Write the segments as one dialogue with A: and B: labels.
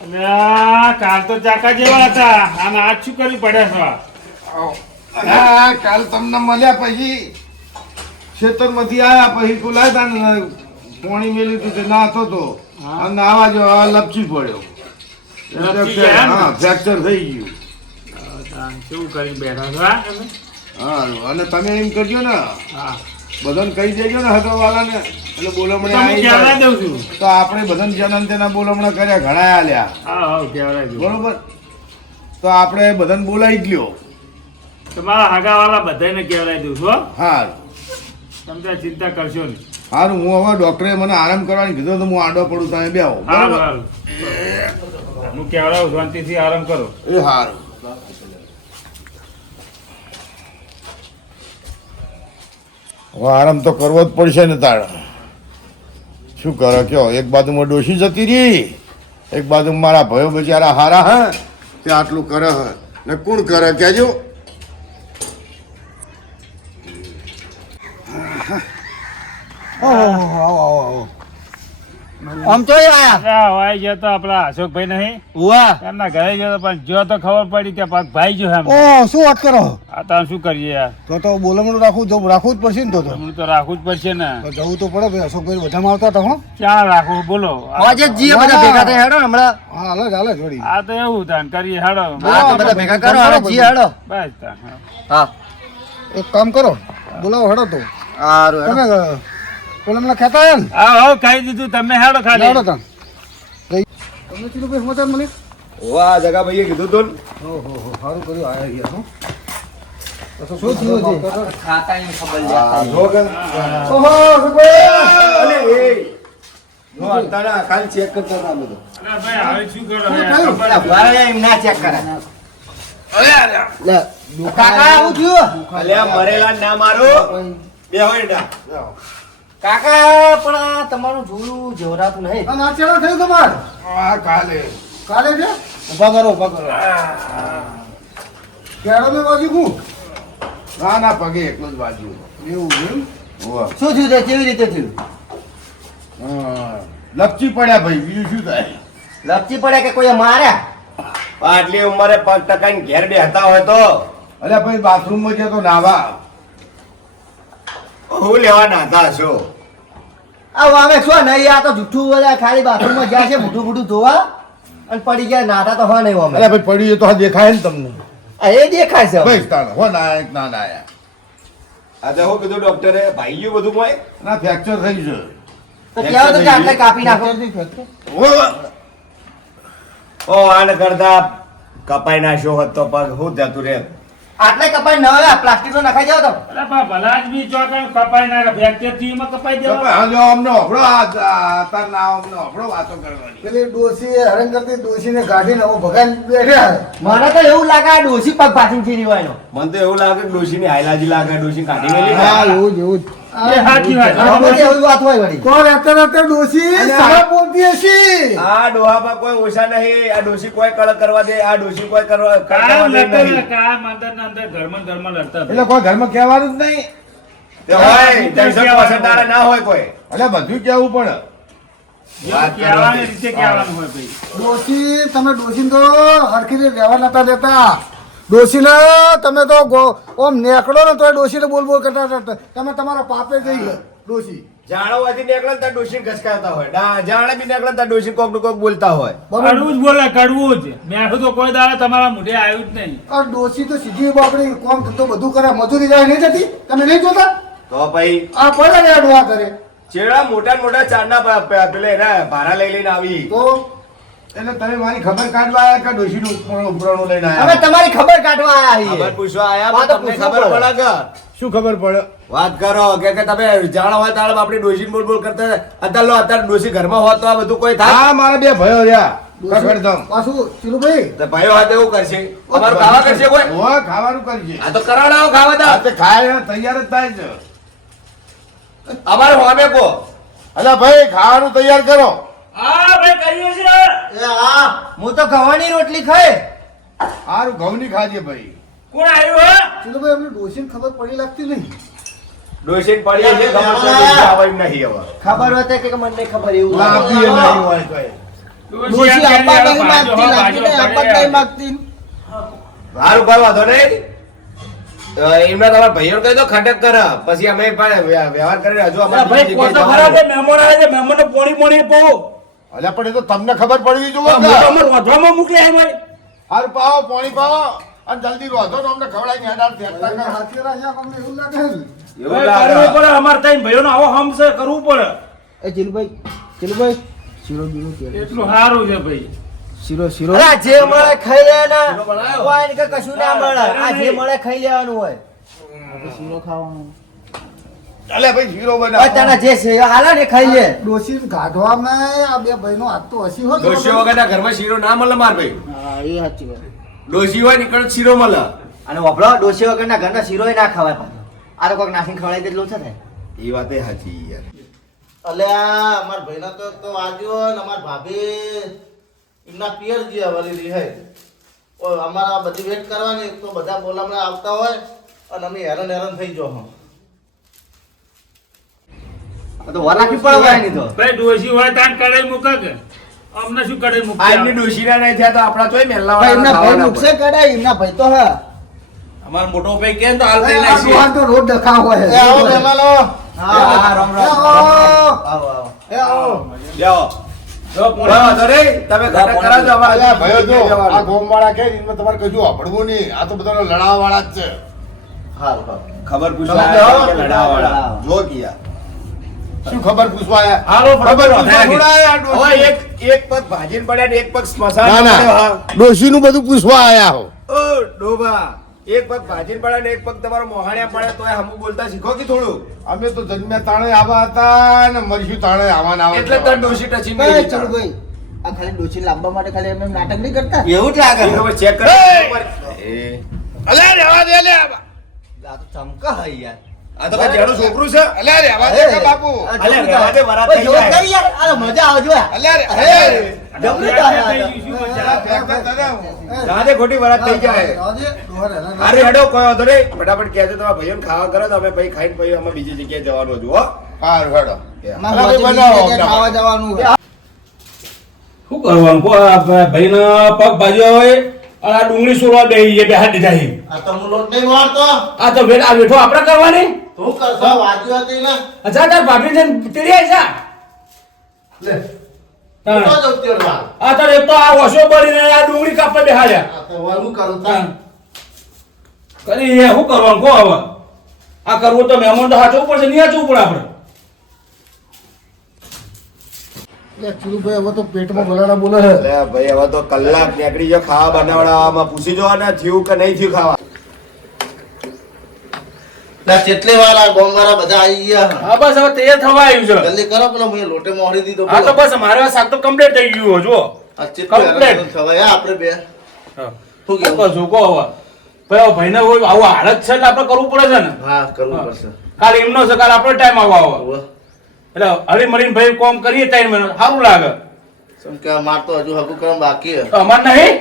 A: કાલ તો ચાકા જેવા હતા. અને આજ શું કરવી પડે છે?
B: કાલ તમને મળ્યા પછી ખેતરમાંથી આવ્યા પછી કુલાય તા ને પોણી મેલી તું તે નાતો તો. અને આવા જો આ લપચી પડ્યો? હા ફ્રેક્ચર થઈ ગયું.
A: કેવું કરી બેઠા છો? હા
B: અને તમે એમ કરજો ને.
A: હા.
B: બધાને કહી દેજો ને હતો વાળાને એટલે બોલમણે આવી
A: દઉં છું.
B: તો આપણે બધાને જનન તેના બોલમણા કર્યા ઘણા આલ્યા.
A: હા હા કહેવાય
B: બરોબર? તો આપણે બધાને બોલાવી જ લ્યો.
A: તમારા હગાવાલા બધાને કહેવાય દઉં છું હો. તમે ચિંતા કરશો નહીં.
B: સારું હું હવે ડોક્ટરે મને આરામ કરવાની કીધું તો હું આડો પડું તમે બે આવો બરાબર?
A: હારું. હું કહેવડાવું શાંતિથી આરામ કરો.
B: એ સારું હવે આરામ તો કરવો જ પડશે ને તાળ શું કરે કયો? એક બાજુમાં ડોસી જતી રહી, એક બાજુ મારા ભયો બચારા હારા, હા? તે આટલું કરે, હ? ને કોણ કરે? કેજો
C: આમ તો આયા.
A: ગયો તો આપડા અશોકભાઈ નહીં.
C: ઉવા.
A: એમના ઘરે ગયો પણ જો તો ખબર પડી કે પાક ભાઈ જો એમ.
C: ઓ શું વાત કરો?
A: આ તો શું કરીએ યાર
C: તો તો બોલમણું રાખવું જો રાખવું જ પડશે ને તો તો.
A: તો રાખવું જ પડશે ને.
C: તો જવું તો પડે ભાઈ અશોકભાઈ બધામાં આવતા હો.
A: ક્યાં રાખવું? બોલો.
D: આજે જ જીએ બધા ભેગા થઈ હેડો ને હમણાં.
C: હા હાલો હાલો જોડી
A: આ તો એવું તાન કરીએ હેડો.
D: હા તો બધા ભેગા કરો હાલો જીએ હેડો.
A: બસ હા.
D: હા.
C: એક કામ કરો બોલાવો હેડો તો.
D: હેડો.
C: તમે આયા ને
A: હા હો કહી દીધું. તમે હેડો
C: હેડો
A: ખાલી
C: તાન જઈ. તમને ચીલુભાઈ સમાચાર મળે?
B: વાહ જગા ભાઈએ કીધું તો
C: હો હો સારું કર્યું આયા ગયા હો. શું થયું છે
D: ખાતાની ખબર લે
C: ઓહો અશોકભાઈ
B: અલે એ. નો તારા ખાલી ચેક કરતા હતા અમે
A: અરે ભાઈ હવે શું કરો?
C: શું
A: યાર?
C: થયું?
A: ખબર જ
D: એમ ના ચેક કરે.
C: લે
D: કાકા આવું થયું?
B: અલ્યા મરેલા ના મારો. બે હોય ના
D: કાકા પણ આ તમારું જોયું જેવરાતું નહીં.
C: આ નાચેડા થયું તમારે?
B: આ કાલે.
C: કાલે છે? ઊભા કરો ઊભા કરો. કેળો મેં બાજુ હું
B: ના ના પગે એકલો જ બાજુ.
C: એવું
B: એવું
D: શું થયું તે કેવી રીતે થયું?
B: હા. લપચી પડ્યા ભાઈ બીજું શું થાય?
D: લપચી પડ્યા કે કોઈ માર્યા?
E: આટલી ઉંમરે પગ ટકાઈને ઘેર બેહતા હોય તો?
B: અરે ભાઈ બાથરૂમમાં ગયા તો નાવા.
E: હું લેવા નાતા છો
D: આ વામે છો નહીં આ તો જુઠ્ઠું બોલ્યા ખાલી બાથરૂમમાં જ્યાં છે મોટું મોટું ધોવા અને પડી ગયા નાતા તો હા નહીં વામે
B: અલ્યા ભાઈ પડ્યું તો દેખાય ને તમને.
D: આ એ દેખાય છે
B: ભાઈ તાણ હો ના એક ના ના આ
E: તો હું કીધું ડોક્ટરે ભાઈ ગયું બધું કોઈ?
B: ના ફ્રેક્ચર થઈ ગયું.
D: તો કહેવાય તો આપણે કાપી નાખો.
E: ઓ આને કરતા કપાઈ નાખ્યો હોત તો પગ હું જતું રે
D: આટલે કપાઈ ન આવે પ્લાસ્ટિક નો નખાઈ જાવ તો.
A: અરે પણ ભલા જ બી ચોકણ કપાઈ ના ફેક્ટરી થી માં કપાઈ દેવા.
B: હા જો અમને હફળો આ તાર ના અમને હફળો વાતો કરવાની.
C: પેલી ડોસી હરણ કરતી ડોસીને કાઢીને નવો ભગવાન બેઠા.
D: મને તો એવું લાગે આ ડોસી પગ પાછી ફીરી હોય
E: મને તો એવું લાગે કે ડોશીની હાઈલાજી લાગે ડોસી કાઢી મેલી
C: હા એવું જ એવું જ. ડોસી?
A: ઘરમાં ને ઘરમાં લડતા હતા.
B: એટલે કોઈ ઘરમાં કહેવાનું જ નહીં.
E: તે હોય ત્રણસો પોસઠ દાડા ના હોય કોઈ.
B: એટલે બધું કેવું પણ.
A: જેવું રીતે કહેવાનું હોય ભાઈ.
C: ડોસી તમે ડોસીને તો હરખી રીતે વ્યવહાર નતા દેતા. ડોસીને તમે તો ઓમ નેકડો ને તો ડોશીને બોલ બોલ કરતા હતા. તમે તમારા પાપે જઈ ગયા ડોસી
E: જાણોવાથી નીકળે ત્યાં ડોશી ઘસકાતા હોય. ડા- જાણે બી નીકળે ત્યાં ડોશી કોકનું કોક બોલતા હોય.
A: કડવું જ બોલે કડવું જ. મેઠું તો કોઈ દાડે તમારા મોઢે આવ્યું જ નહીં.
C: આ તો સીધી બાપડી કોમ ધંધો બધું કરે મજૂરી જાય નહીં જતી? તમે નહીં જોતા?
E: તો ભાઈ
C: આ પડે ને આ કરે
E: ચેડા મોટા મોટા પ- પેલે એના ભારા લઈ લઈને આવી.
C: તો?
B: એટલે તમે મારી ખબર કાઢવા આવ્યા કે ડોશીનું ઉપકરણ ઉપકરણો લઈને
D: અમે તમારી ખબર કાઢવા આયા
E: ખબર પૂછવા આયા
D: હા, તો
E: પણ તમને ખબર
D: પડે.
E: પડે કે?
B: શું ખબર પડે?
E: વાત કરો કે કે તમે જાણો હોય તાળ આપણી ડોશી બોલ બોલ કરતા અત્યારે લો અત્યારે ડોશી ઘરમાં હોત તો આ બધું કોઈ થાય?
B: હા મારા બે ભયો રહ્યા.
E: અમારું ખાવા કરશે
B: ખાવાનું કરજે.
E: આ તો કરાવડાવો ખાવા
B: આ
E: દા
B: તો ખાય ને તૈયાર જ થાય છે.
E: અમારે હોમે કો.
B: અલા ભાઈ ખાવાનું તૈયાર કરો.
A: હા ભાઈ કરીએ છીએ.
D: એ હા. હું તો ઘઉંની રોટલી ખાય
B: સારું ઘઉંની ખાજે ભાઈ.
A: કોણ આવ્યું ચલો
C: ભાઈ અમને ડોસીને ખબર પડી લાગતી નહીં.
E: ડોશી પડી છે ખબર તો ડોશી આવે નહીં હવે.
D: ખબર હોતે કે મને નહીં ખબર એવું
B: એ નહીં હોય કોઈ
D: ડોસી આપા નહીં માંગતી લાગતી નહીં આપા નહીં માંગતી.
E: સારું કોઈ વાંધો નહીં. એમના તમારા ભાઈઓને કહી દો ખટક કર. પછી અમે પણ વ્યવહાર કરીને હજુ અમારે
F: ભાઈ
E: બીજી
F: ખરા છે મહેમાન આવે છે મહેમાનને પોણી પોણી પાવો
B: અલ્યા પણ એ તો તમને ખબર પડવી જોઈએ
F: વધવામાં છે ભાઈ
B: હાર પાવો પાણી પાવો અને જલ્દી રોધો તો અમને ખવડાવીને હેડાર ફેંકતા કરો.
C: હાથી રાખ્યા અમને એવું લાગે
E: એવું લાગે.
F: પડે અમારે ત્રણ ભાઈઓનો આવો હમ છે કરવું પડે.
D: એ ચીલુભાઈ ચીલુભાઈ. શીરો બીરો કે
F: એટલું સારું છે ભાઈ.
D: શીરો શીરો. અરે જે મળે ખાઈ લેવાના. કોઈ કે કશું ના મળે. આ જે મળે ખાઈ લેવાનું હોય. શીરો ખાવાનું.
B: અલ્યા ભાઈ શીરો
D: ઓય
B: બનાવો
D: તને જે છે હાલે ને ખાઈ લે.
C: આ બે ભાઈનો હાથ તો હસી હોય ને
E: વગરના ઘરમાં શીરો ના મળે માર ભાઈ.
D: હા એ સાચી વાત.
E: ડોશી હોય નીકળ શીરો મળે.
D: અને વપડો ડોસી વગરના ઘરના શીરોય ના ખવાય પાછો. આ તો કોઈક નાખીને ખવડાવી છે ને
E: એ વાત એ સાચી યાર.
G: અલ્યા અમાર ભાઈના તો તો વાગ્યો ને અમાર ભાભી એમના પિયર જે વળી રહે ઓ અમારા બધી વેટ કરવાની તો બધા બોલામણા આવતા હોય અને અમે હેરાન હેરાન થઈ જો હો.
D: આ તો વરાખી પડવાય નહીં તો.
F: ભાઈ ડોશી હોય તાન કડાઈ મૂકે કે? અમને શું કડાઈ
E: આજની
F: મૂકે
E: ડોશીના નહીં થયા તો આપણા તોય મેલ્લા
D: ભાઈ એમના ભાઈ
E: ખાવાના
D: નુકસે એમના ભાઈ તો હા.
G: અમાર મોટો ભાઈ કે તો હાલ
C: એ આ તો ડખા હોય.
G: એ આવો
D: હા. હા રામ રામ.
C: આવો.
D: આવો
C: એ આવો.
E: લ્યો.
B: આ તમારે આ બધા લડાવવાળા જ છે.
G: હાલ
E: ખબર પૂછવા
D: તમે
E: આવ્યા
D: જાઓ.
E: કે લડાવાવાળા. જો કિયા.
B: શું ખબર પૂછવા
F: હાલો,
B: ખબર પૂછવા ડોશી?
E: એક એક પગ ભાજીને પડ્યા એક પગ સ્મશાન
B: ના
E: પડ્યો,
B: ના બધું પૂછવા આયા હો.
E: ઓ ડોબા એક પગ ભાજીને પડ્યા ને એક પગ તમારો મોહાણ્યા પડ્યા તોય હમુ બોલતા શીખો કે થોડું?
B: અમે તો જન્મ્યા તાણે આવા હતા ને મરશું તાણે આવવાના આવા
E: એટલે તને ડોશી ટચી નહીં
D: ચલો ભાઈ આ ખાલી ડોશી લાંબા માટે ખાલી એમ નાટક નહીં કરતા?
G: એવું જ લાગે.
E: હવે ચેક કરો
B: અલે રેવા દે લે
G: આ તો ચમકા હૈ યાર.
E: આ તો જેનું છોકરું છે.
B: અલ્યા રહેવા દે કે બાપુ.
E: અલ્યા, રહેવા દે, વરાત
D: ભાઈ,
E: થઈ જાય.
D: કરી યાર. આ મજા આવે
B: અલ્યા રે
D: હે.
B: હે
D: તો આ
F: થઈ
D: હતા.
F: ગયું, શું મજા?
B: ફેંકતા તને હું.
E: રાધે ખોટી વરાત થઈ જાય.
C: આવજે, ડોહાને હેરાન
E: અરે હેડો કોઈ વાંધો નહીં. ફટાફટ કહેજો તમારા ભાઈઓને ખાવા કરો. તો અમે પછી ખાઈને પછી અમે બીજી જગ્યાએ જવાનું હતું હો.
B: હારું હેડો.
D: ભાઈ
B: બનાવો
D: ખાવા જવાનું
F: શું કરવાનું? ભાઈ પગ ભાજ્યો હોય. અને આ ડુંગળી સોરવા બેહી છે બેહાડ દીધા છે.
G: આ તો હું લોટ નહીં મારતો
F: આ તો વેઠ આ વેઠો આપણે કરવાની?
G: તું કરશો વાજ્યો હતી ને.
F: અચ્છા તાર ભાભી છે તેડી આઈ જા.
G: લે
F: તાણ.
G: તો જો ઉતરવા
F: આ તાર એક તો આ ઓશો બળીને આ ડુંગળી કાપવા બેહાડ્યા.
G: આ તો હું કરું
F: તાણ. કરી એ શું કરવાનું કો હવે? આ કરવું તો મહેમાન તો હાચવું પડશે નહીં હાચવું પડે આપણે
C: લે, ચીરુભાઈ હવે તો પેટમાં ગળાના બોલે છે.
E: એટલે ભાઈ હવે તો કલાક નીકળી ગયો ખાવા બનાવડાવવામાં પૂછી જો ને થયું કે નહીં થયું ખાવા.
G: કેટલી વાર આ ગોમવાળા બધા આવી ગયા?
F: હા બસ હવે તૈયાર થવા આવ્યું છે.
G: જલ્દી કરો પેલો મેં લોટે મોહરી દીધો
F: હા તો બસ મારે શાક તો કમ્પ્લીટ થઈ ગયું જો.
G: હેરાન થવાય. આપણે બે.
F: હા.
G: શું
F: શું
G: કેવું
F: કહો હવે. ભાઈ ભાઈને હોય આવું હાલત છે એટલે આપણે કરવું પડે છે ને?
G: હા કરવું. પડશે.
F: કાલે એમનો છે કાલે આપણો ટાઈમ આવો આવે.
G: હોવે.
F: એટલે હળી મળીને ભાઈ કોમ કરીએ ત્રણ મહિના. સારું લાગે.
G: કેમ કે માર તો હજુ હગું કરવાનું બાકી
F: અમાર નહીં?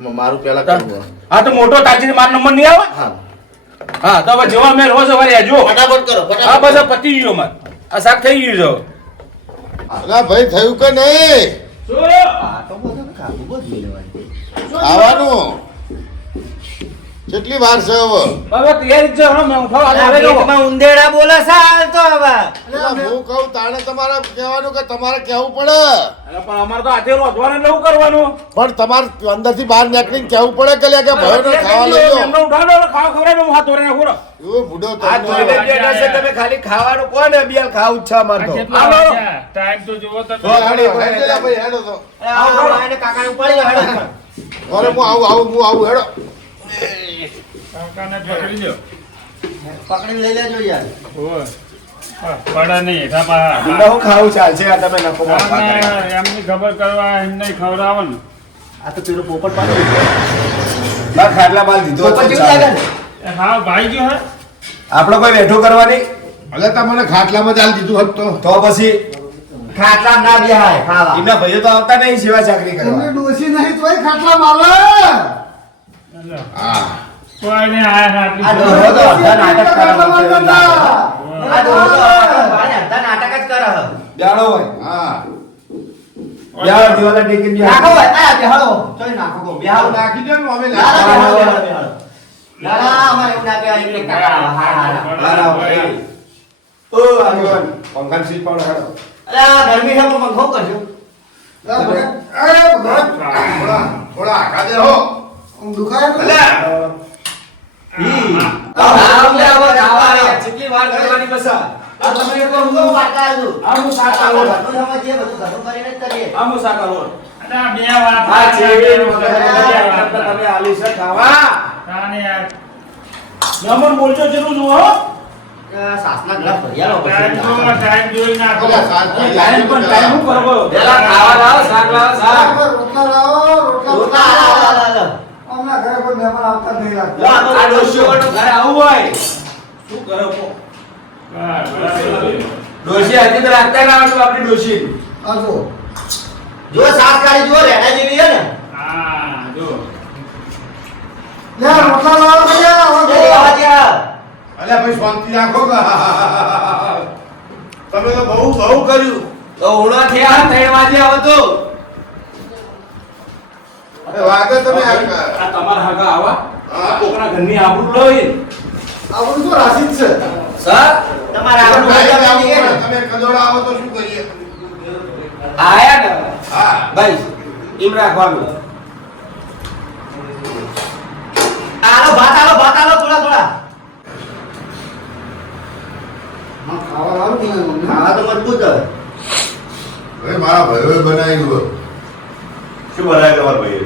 G: મારું પેલા કરવું હા
F: તો મોટો તાજી માર નંબર નહીં આવે?
G: હા.
F: હા તો હવે જેવા મેં રોજ સવારે આવજો
G: ફટાફટ કરો
F: હા બસ પતી ગયો માર આ શાક થઈ ગયું
B: અલ્યા ભાઈ થયું કે નહીં?
F: શું
D: આ તો બધું કાબુ બધું.
B: આવવાનું કેટલી વાર છે હવે
F: હવે તૈયારી છે હમ હવે
D: પેટમાં ઉંદેડા બોલે છે હાલ તો હવે
B: હું કહું તાણે તમારે કહેવાનું કે તમારે કહેવું પડે
F: અરે પણ અમારે તો આજે રોધવાનું એટલે કરવાનું
B: પણ તમારે અંદરથી બહાર નીકળીને કહેવું પડે કે લે કે ભાઈઓને ખાવા લઈ જાઓ
F: એમને ઉઠાડો ખાવા ખવડાવી હું હાથ ધોઈને ખોરો
B: એવો બુડો
E: આ
B: તમને
E: જોઈને બેઠા છે તમે ખાલી ખાવાનું કોણ બિયાલ ખાવું છે અમારે તો
F: હાલો.
B: તો હેડો, હેડો લે ભાઈ, હેડો તો.
D: આવો, આને કાકાને ઉપાડી હેડો.
B: અરે હું આવું આવું હું આવું હેડો
F: કાકાને પકડી લ્યો.
D: પકડીને લઈ લેજો યાર.
F: ઓય. હા, પડે નહીં, હેઠા પા-
E: તમને ખાવું ચાલશે આ તમે નખો મોખા કરે.
F: આને એમની ખબર કરવા એમને ખવડાવો ને
D: આ તો પેલો પોપટ પાડો.
E: બા ખાટલા માલ દીધો
D: પોપટ
E: છે
D: લાગે
E: ચાલે.
D: ને
F: એ હા ભાઈ ગયો હે.
E: આપણે કોઈ બેઠો કરવાની?
B: અલે તમને ખાટલામાં ચાલ હાલ દીધું હોત તો.
E: તો પછી
D: ખાટલા ના બેહાય. ખાવા.
E: એમના ભાઈઓ તો આવતા નહીં સેવા ચાકરી કરવા.
C: ડોસી નહીં તોય ખાટલામાં આવે
B: હા.
F: કોઈ નહીં આયા
D: આ
F: આટલી
D: તો અડધા નાટક કરે છે. આ ડોહો તો અડધા નાટક જ કરે
E: બેડો હોય
B: હા
E: બેહાડો, દિવાલે ટેકીને
D: નાખો ભાઈ આ બેહાડો ચોઈ નાખો ગો બેહાડો
B: નાખી દે ને અમે
D: ના, ના,
B: નાખી
D: બેહાડો,
B: દે.
D: બેહાડો, બેહાડો. ના, ના, અમારે એવું ના કહેવાય, કાકા, હા, હા, હા.
E: ભાઈ. ઓ, આગેવાન, પંખાની સીટ પાડો, હાલો.
D: અરે ગરમી છે પંખો કરજો
C: લા, ભગત.
B: થોડા થોડા દે હો
C: દુખાય ને?
B: અલ્યા
E: આમ લે, આવો, આવો, આવો. કેટલી વાર કરવાની બસ આ?
D: આ તમે એક વાર ઊંધું પાડતા આવજો.
F: આ હું શાક આલું.
D: ઘરનું બધું ઘરનું કરીને જ કરીએ.
F: આ હું શાક આલું.
E: આ ચેવી વગર તમે આલી છે ખાવા
D: સાસના ગ્લાસ.
B: અલ્યા, સાત
F: ટાઈમ પણ ટાઈમ શું કરવો?
E: પેલા ખાવા લાવો, શાક.
C: રોટલા લાવો, રોટલા
D: રોટલા આલો, આલો, આલો, આલો.
C: હમણાં ઘરે કોઈ મહેમાન આવતા જ નહીં લાગતા.
D: લો, આ
E: આ ડોશીઓનું ઘરે આવું હોય.
F: શું કરે કો?
E: ડોશી હજી તો રાખતા ના આવડતું આપણી ડોશી.
C: આ જો
D: જો સાસ કાઢી જો રેડા જેવી છે ને.
C: લે, રોટલા લાવો ભૈયા.
D: આવા જ્યાં.
B: અલ્યા ભાઈ શાંતિ રાખો. તમે તો બહુ બહુ કર્યું.
E: તો ઉણા થયા ત્રણ વાગે આવો તો.
B: અરે વાગે તમે આ-
F: આ તમારા હાગા આવા.
B: હા.
F: આ કોકના ઘરની આબરૂ લઈ.
C: આબરૂ તો રાશિદ છે.
E: સર?
D: તમારા
B: તમે
D: આગળ
B: કાંઈ
D: બોલાવવા
B: આવો તમે કદોડા આવો તો શું કરીએ?
E: આયા ને
B: હા.
E: ભાઈ એમ રાખવાનું.
D: આલો ભાત આલો ભાત આલો થોડા થોડા.
C: હા, ખાવા લાવો કે
D: ખાવા તો મજબૂત હવે.
B: હવે મારા ભાઈઓએ બનાવ્યું
E: શું બનાવ્યું તમારા ભાઈ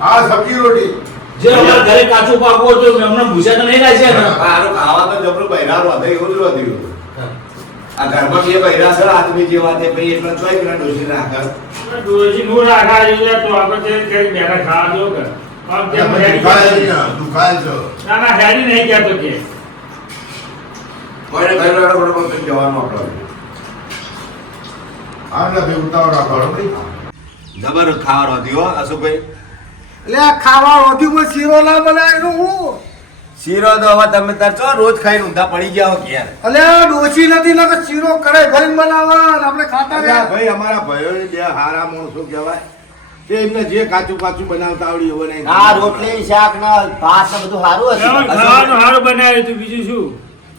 B: આ સબ્જી રોટી.
F: જે અમારા ઘરે કાચું પાકવું હોય એમને ભૂસ્યા તો નહીં લાગે ને
E: ખાવા તો જબરું બૈરાનું હતું એવું જ હતું. આ ઘરમાં બે બૈરા છે આદમી જેવા તે ભાઈ એટલા ચોય ડોસી કોઈને ઘર જવાનું આપણે
B: ઉતાવળ
E: જબર ખાવાનું અશોકભાઈ.
C: લે, આ ખાવા રોધ્યુંમાં શીરો ના બનાવ્યો હું.
E: શીરો તો હવે તમે તાર ચો રોજ ખાઈને ઊંધા પડી ગયા હો ઘેર.
C: અલ્યા ડોસી નથી ને શીરો કરે ભરીને બનાવવા આપણે ખાતા
B: અલ્યા
C: રહ્યા.
B: ભાઈ અમારા ભાઈઓ બે હારા માણસો કહેવાય કે એમને જે કાચું કાચું બનાવતા આવડી એવું નહીં
D: આ રોટલી શાક ના ભાત ને બધું સારું હશે.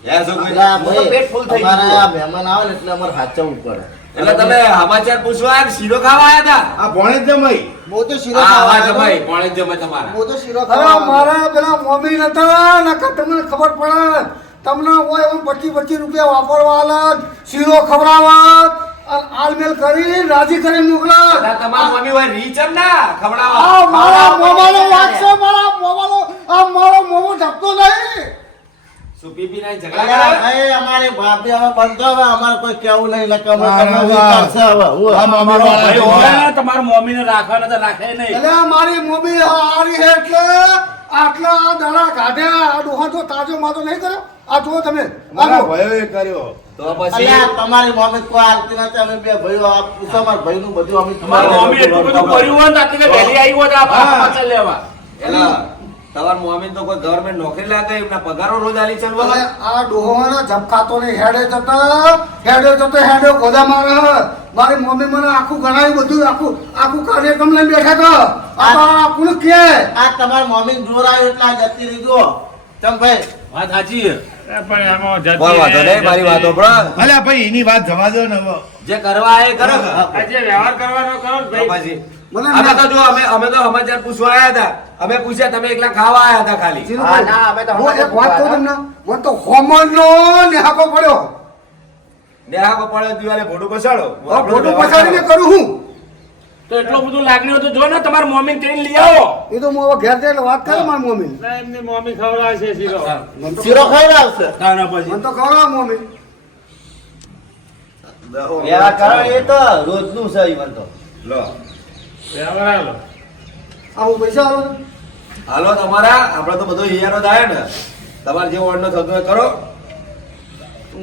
E: હે અશોકભાઈ
G: અલા,
D: હું તો પેટ full થઈ ગયું.
G: મહેમાન આવે ને એટલે અમારે સાચવવું પડે.
E: એટલે તમે સમાચાર પૂછવા આવ્યા શીરો ખાવા આવ્યા હતા?
B: આ ભણે જમાઈ
G: હું તો શીરો ખાવા
E: જમાઈ કોણે જમાઈ તમારા.
G: તો શીરો ખાવા
C: મારા પેલા મોમી નતા નકર તમને ખબર પડે. તમને હોય એમ પચીસ પચીસ રૂપિયા વાપરવા આલત શીરો ખવડાવત આલમેલ કરી રાજી કરી મોકલત
E: તમારા મમ્મી હોય રીચમ ના ખવડાવવા.
C: મારા મોબાઈલ વાત મારા મોમાનો આ મારો મોમો ઢપતો નહીં.
G: અમારી ભાભી હવે બંધો હવે અમારે કોઈ કેવું નહીં એટલે અમે
B: વાહ,
G: તમને
B: વાહ.
G: વિચારશે હવે હું
B: આ મમ્મી વાળા
F: ભાઈ
B: છે.
F: હોય, તમારા મમ્મીને રાખવાના તો રાખે નહીં.
C: એટલે મારી મમ્મી હારી હે એટલે આટલા આ કાઢ્યા આ ડોહા તો તાજો માતો નહીં કર્યો આ જુઓ તમે.
B: ભયો કર્યો.
E: તો પછી?
G: તમારી મમ્મી કોઈ આરતી નથી અમે બે ભાઈઓ આ તમારા ભાઈ નું બધું અમે
F: તમારા મમ્મી એટલું બધું કર્યું હોય ને આટલી આવી હોય આ લેવા
E: એલા તમારા મમ્મી તો કોઈ ગવર્મેન્ટ નોકરી લાગે એમના પગારો રોજ આલી ચાલવા
C: આ ડોહોનો ઝપકાતો ને હેડે જતા હેડે જતો હેડે ગોદા મારે. મારી મમ્મી મને આખું ગણાયું બધું આખું આખું કાર્યક્રમ લઈને બેઠા તો આ તો કે?
G: આ તમાર મમ્મી જોર આવ્યો એટલે આ જતી રહી જો ચમ ભાઈ
F: વાત સાચી
E: કોઈ વાંધો નહીં મારી વાતો પણ
B: ભલે ભાઈ એની વાત જવા દો ને
E: જે કરવા એ કરો. તો પછી
C: મને
E: અમે તો જો અમે અમે તો સમાચાર પૂછવા આયા હતા અમે પૂછ્યા તમે એકલા ખાવા આયા હતા ખાલી.
D: હા, ના, અમે તો
C: હું એક વાત કહું તમને? મને તો હોમનો નેહાકો પડ્યો.
E: નેહા પડે દિવાલે ભોડું પછાડો
C: ફોટો પછાડીને કરું. હું.
F: તો એટલું બધું લાગણી તો જો ને તમારા મમ્મી ટ્રેન લઈ આવો.
C: એ તો હું હવે ઘેર જઈને વાત કરે મારી મમ્મી
G: શીરો. ખાઈ આવશે
F: તાના પછી.
C: મને તો ખવડાવ
D: કરો એ તો રોજનું છે ઈવન તો.
E: લો.
C: આ હું પૈસા આલો?
E: હાલો તમારા આપણે તો બધો હિયારો થાય ને. તમારે જે ઓર્ડર થતો હોય કરો.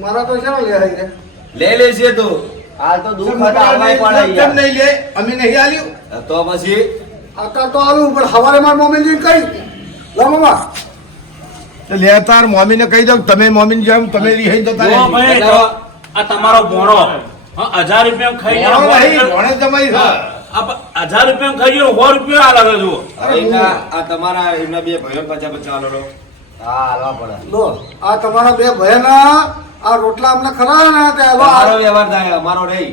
C: મારા તો છે? લે
E: લે. લેશે તો.
D: હાલ તો દુઃખ હતા આવવાય પડે
B: કેમ નહીં લે? અમે નહીં આલ્યું.
E: તો પછી?
C: આકા તો આલું પણ હવારે માર મમ્મી જઈને કરી લા મમ્મા
B: તો લે તાર મમ્મીને કહી દઉં તમે મમ્મીને જેમ તમે રિહાઈ જતા
F: આ તમારો ભોણો. હા હજાર રૂપિયા ખાઈ
B: ભણો
F: ગયા. હજાર રૂપિયા ખાઈ ગયો સો રૂપિયા આ લાગે જુઓ.
E: એમના આ તમારા એમના બે ભાઈઓ પચાસ પચાસ આલો
D: હા હાલવા પડે.
C: લો આ તમારા બે ભાઈના આ રોટલા અમને ખરા ને તે હવે
E: વ્યવહાર થાય અમારો નહીં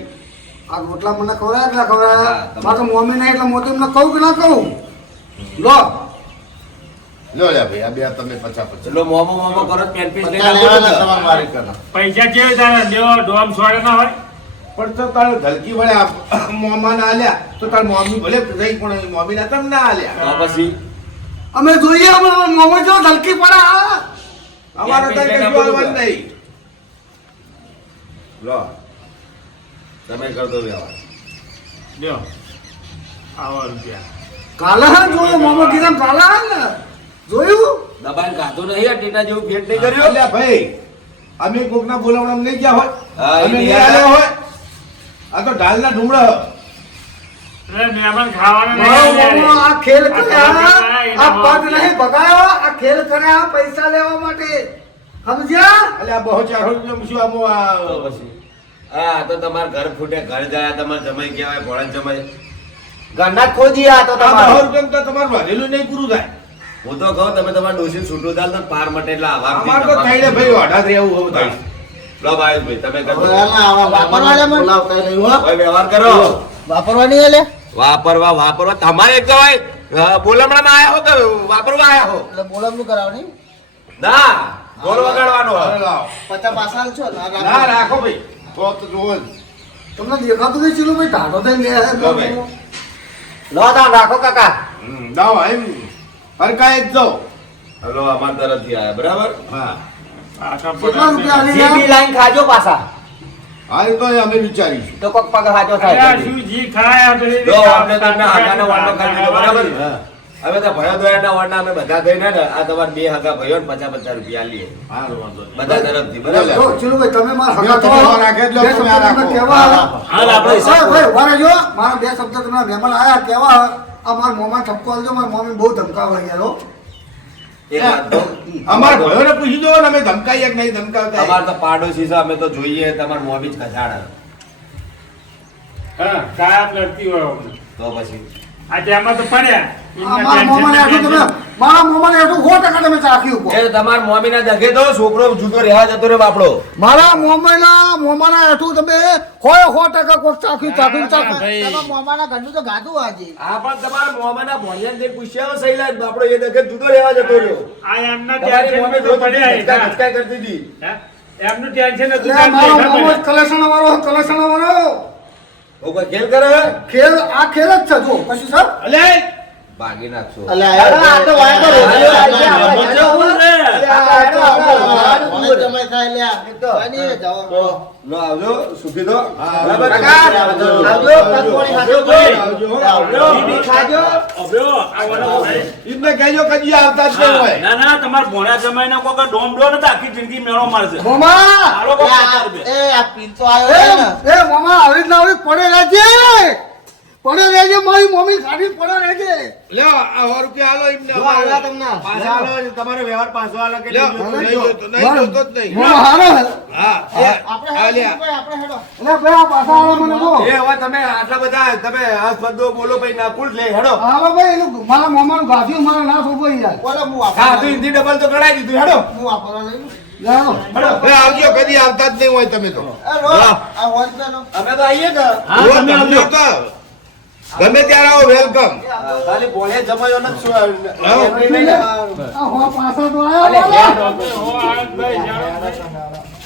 C: આ રોટલા મને ખવડાયા એટલે ના ખવડાયા મારે મમ્મી નહીં એટલે મોટી એમને કહું કે ના કહું? લો.
B: લો લે ભાઈ આ બે તમે પચાસ પચાસ.
E: ચલો મોમો મોમો કરો પેન
G: કરના.
F: પૈસા કેવી તારે ડોમ સોડે ના હોય?
B: પણ તો તારે ધલકી વળે મોમાં ના આલ્યા. તો તાર મોમી ભલે રહી પણ મોમી ના તમ ના આલ્યા.
E: પછી?
C: અમે જોઈએ અમારો મોમો જો ધલકી પડે આ.
B: અમારે તો કશું આવવાનું નહીં.
E: લો. તમે કર દો વ્યવહાર
F: લ્યો. આવો રૂપિયા.
C: કાલે હા જોયું મોમો કીધા કાલે હા ને. જોયું?
E: દબાણ કાતો નહીં આ ટીટા જેવું ફેટ નહીં કર્યો.
B: અલ્યા ભાઈ અમે કોકના બોલાવવામાં નહીં ગયા હોય. અમે નહીં આવ્યા હોય. આ તો ઢાલના
F: એટલે મહેમાન ખાવાના
C: આ ખેલ કર્યા આ
F: કરાય,
C: નહીં ભગાયો આ ખેલ કર્યા પૈસા લેવા માટે. સમજ્યા?
B: અલ્યા બહુ ચારો શું આમો આ
E: પછી. હા તો તમાર ઘર ફૂટે ઘર જાય તમાર જમાઈ કહેવાય ભોળા જમાઈ.
D: ઘરના ખોજી આ તો તમારે.
B: રૂપિયા તો તમારું વધેલું નહીં પૂરું થાય.
E: હું તો કહું તમે તમારા ડોસી છૂટું ચાલ તો પાર મટે એટલે આવા
B: અમાર તો થઈને ભાઈ અઢાર રહેવું હોવું
D: વાપરવાના
G: મહેમાન
D: મને.
G: બોલાવતા નહીં હો.
E: ભાઈ વ્યવહાર કરો.
D: વાપરવાની એટલે
E: વાપરવા વાપરવા. તમારે એક જવાય બોલમણા માં બોલમણામાં આયા હો કે વાપરવા આયા હો?
D: એટલે બોલમનું કરાવની
E: ના બોલ વગાડવાનો પચા
B: અરે લાવો.
G: પચાસ પાસા છો ના રાખો.
B: રાખો ભાઈ. તો તો જોવો જ.
C: તમને દેખાતું નહીં ચીલું ભાઈ? ટાઢો થઈને ગયા
E: લો
D: તાન રાખો કાકા.
B: દાવ એમ. હરકાય જ જાઓ.
E: હલો અમાર તરફથી આયા બરાબર?
B: હા.
C: કેટલા રૂપિયા આલી
D: જે બી
C: ગયા?
D: લાઈન ખાજો પાછા.
B: હા એ તો અમે વિચારીશું.
D: તો કોક પગ હાજો થાય
F: શું જી ખાય આ પેલી
E: આપણે તમને હાકાનો વાંધો કરી દીધો બરાબર? હવે તો ભયો દોયાના વાંડા અમે બધા થઈને ને આ તમારા બે હગા ભયો ને પચાસ પચાસ રૂપિયા આલીએ.
B: હા, વાંધો નહીં.
E: બધા તરફથી બરાબર?
B: લે.
C: જો, ચીલુભાઈ, તમે મારા હગા
B: તમે રાખે જ તમે આ રાખો.
C: કહેવા
B: હા,
F: આપણે
C: ભાઈ,
F: હિસાબ
C: ભાઈ, મારા બે શબ્દ તમને મહેમાન આયા કેવા? આ મારા મોમાં ઠપકો આલજો મારા મમ્મી બહુ ધમકાવા
E: કહું?
B: અમાર ભયોને પૂછી દો ને અમે ધમકાઈએ કે નહીં ધમકાવતા?
E: અમાર તો પાડોશી છે અમે તો જોઈએ તમાર મોબી જ કસાડા
F: હા કાયમ લડતી હોય
E: તો પછી?
F: આ તેમાં તો પડ્યા.
C: આટલું તમે? મારા મોંમાં એટલું સો ટકા તમે ચાખી ઉપર.
E: એ તમાર મોમી ના દગે તો છોકરો જુદો રહ્યા જતો રે બાપડો.
C: મારા મોંમાં મોંમાં એટલું તમે હોય સો ટકા કોક ચાખી ચાખી.
F: ચાખી.
D: તમારા મોમાના ઘરનું તો ગાધું આજે.
E: આ પણ તમાર મોમાના ભોજન જે પૂછ્યા સહીલા બાપડો એ દગે જુદો રહ્યા જતો રહ્યો.
F: આ એમના ત્યારે
E: મોમે જો
F: પડ્યા હતા.
E: ધચકા કરતી હતી.
F: એમનું ટેન્શન હતું કે
C: મારો મોમો કલેશણ વાળો કલેશણ વાળો
E: ઓ ખેલ કરે.
C: ખેલ આ ખેલ જ છે જો પછી સર
B: અલે
E: ભાગી નાખશો.
G: જમાઈ
D: ને
E: આવજો. સુખી દો
B: કહેજો કદી આવતા જ હોય.
F: ના ના તમારા ભોણા જમાઈને કોઈ કોઈ ડોમ ડો નથી આખી જિંદગી મેળો મારશે.
C: મોમા!
G: એ આ- આવ્યો
C: એ મોમા આવી રીતના આવી પડે રહેજે પડે રહેજે મારી મમ્મી ખાલી પડે રહેજે.
B: લ્યો આ સો રૂપિયા આલો એમને
D: જો, તમને.
E: પાછા આલો, તમારો વ્યવહાર પાછો હાલો કે નહીં
B: નહીં જોતો, જ નહીં.
C: હું.
B: હાલો હા,
G: આપણે
B: આ
G: હેડો,
B: લ્યા.
G: ભાઈ, આપણે હેડો.
C: એટલે ભાઈ આ પાછા હાલો મને જો
E: એ હવે તમે આટલા બધા તમે આ શબ્દો બોલો ભાઈ ના કુલ લે હેડો.
C: હાલો ભાઈ એનું મારા મોમાનું ગાધ્યું મારા ના સોપો યાર.
G: બોલો, હું
E: હા
G: તું
E: તો હિન્દી ડબલ તો ગણાઈ દીધું હેડો.
G: હું વાપરવા લઈ
B: આવજો કદી આવતા જ નહીં હોય તમે તો.
E: અમે તો આવીએ ને
B: ગમે ત્યારે આવો વેલકમ
E: ખાલી બોલે જમાયો ને.
C: આ હો પાછા તો
E: અલે,
F: હો, આ ભાઈ, જાણો ભાઈ.